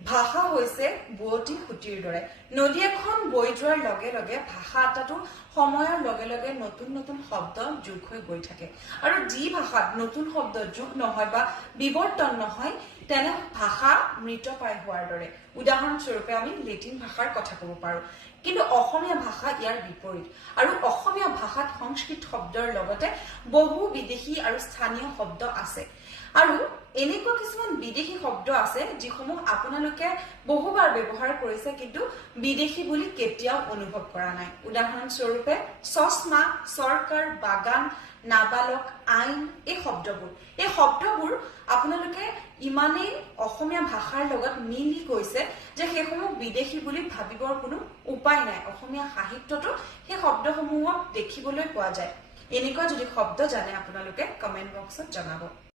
ভাষা হৈছে বুৱতী সুঁতিৰ দৰে নদী এখন বৈ যোৱাৰ লগে লগে ভাষা এটাটো সময়ৰ লগে লগে নতুন নতুন শব্দ যোগ হৈ গৈ থাকে আৰু যি ভাষাত নতুন শব্দ যোগ নহয় বা বিৱৰ্তন নহয় তেনে ভাষা মৃতপ্ৰায় হোৱাৰ দৰে উদাহৰণস্বৰূপে আমি লেটিন ভাষাৰ কথা ক'ব পাৰো কিন্তু অসমীয়া ভাষা ইয়াৰ বিপৰীত আৰু অসমীয়া ভাষাত সংস্কৃত শব্দৰ লগতে বহু বিদেশী আৰু স্থানীয় শব্দ আছে আৰু এনেকুৱা কিছুমান বিদেশী শব্দ আছে যিসমূহ আপোনালোকে বহুবাৰ ব্যৱহাৰ কৰিছে কিন্তু বিদেশী বুলি কেতিয়াও অনুভৱ কৰা নাই উদাহৰণস্বৰূপে চশমা সৰকাৰ বাগান নাবালক আইন এই শব্দবোৰ আপোনালোকে ইমানেই অসমীয়া ভাষাৰ লগত মিলি গৈছে যে সেইসমূহ বিদেশী বুলি ভাবিবৰ কোনো উপায় নাই অসমীয়া সাহিত্যটো সেই শব্দসমূহক দেখিবলৈ পোৱা যায় এনেকুৱা যদি শব্দ জানে আপোনালোকে কমেন্ট বক্সত জনাব